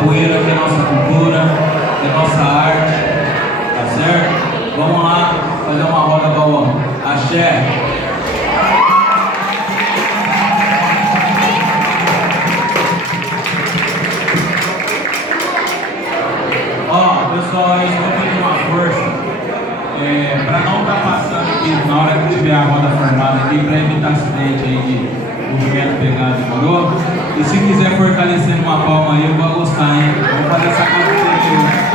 capoeira, que é nossa cultura, que é nossa arte, tá certo? Vamos lá fazer uma roda com o axé. Ó, pessoal, eu vou pedir uma força para não estar passando aqui na hora que tiver a roda formada aqui, para evitar acidente aí de movimento pegado, demorou? E se quiser fortalecer uma palma aí, eu vou gostar, hein? Vamos fazer essa coisa aqui.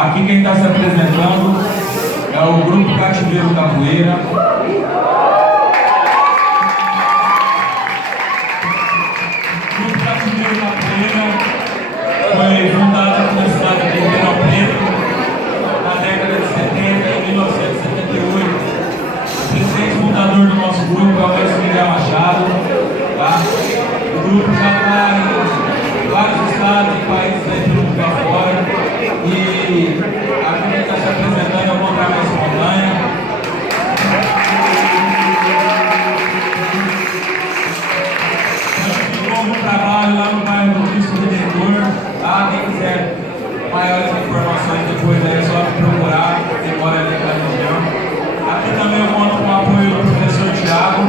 Aqui quem está se apresentando é o Grupo Cativeiro Capoeira. O Grupo Cativeiro Capoeira foi fundado aqui na cidade de Ribeirão Preto na década de 70, em 1978. O presidente fundador do nosso grupo é o mestre Miguel Machado. Tá? O grupo já está em vários estados e países aí pelo mundo afora. E aqui quem está se apresentando é o Contramestre Montanha. Nós tivemos um trabalho lá no bairro do Cristo Redentor. Tá? Quem quiser maiores informações depois é só procurar, quem mora ali na região. Aqui também eu conto com o apoio do professor Thiago.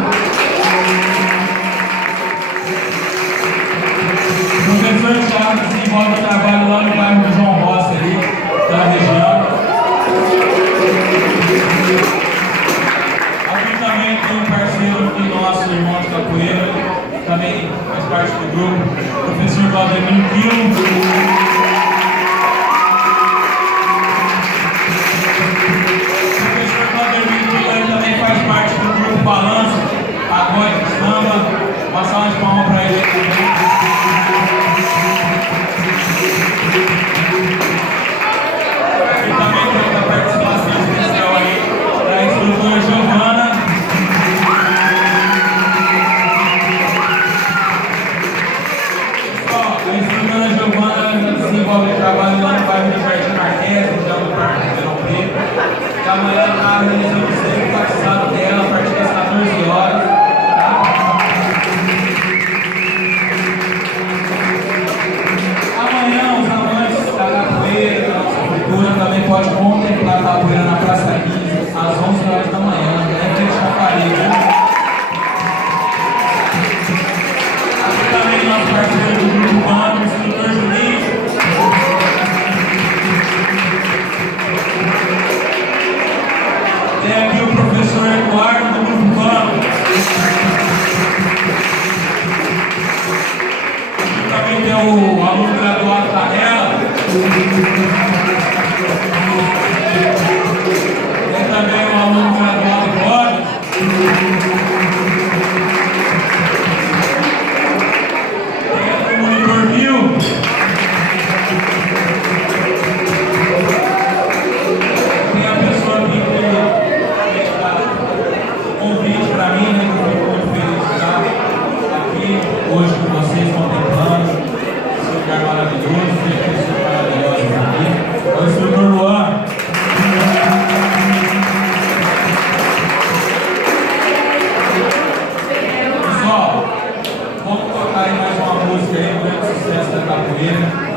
O professor Thiago desenvolve o trabalho lá no bairro do João Rossi, ali, da região. Aqui também tem um parceiro aqui nosso, irmão de capoeira, também faz parte do grupo, o professor Valdemir Quilo. Balanço, agora de samba, uma salva de palmas para ele também. E também tem outra participação especial aí da instrutora Giovana. A instrutora Giovana já desenvolve trabalho lá no bairro do Jardim Marquês, região do Parque Ribeirão Preto. E amanhã está realizando o segundo batizado dela a partir das 14 horas. Tá? Amanhã os amantes da capoeira, da nossa cultura, também podem contemplar a capoeira na Praça 15, às 11 horas da manhã, em frente à parede. Aqui também nosso parceiro do grupo urbano, o instrutor Juninho. Tem aqui o professor Eduardo do Grupo Urbano. Aqui também tem o aluno graduado Canela. Tem também o aluno graduado Clóvis. Tem aqui o monitor Mil. Tem a pessoa aqui que convite para mim, né, que eu fico muito feliz de estar aqui hoje com vocês, contemplando esse lugar maravilhoso, esse pessoas maravilhosas aqui. É o instrutor Luan. Pessoal, vamos tocar aí mais uma música aí, um grande sucesso da capoeira.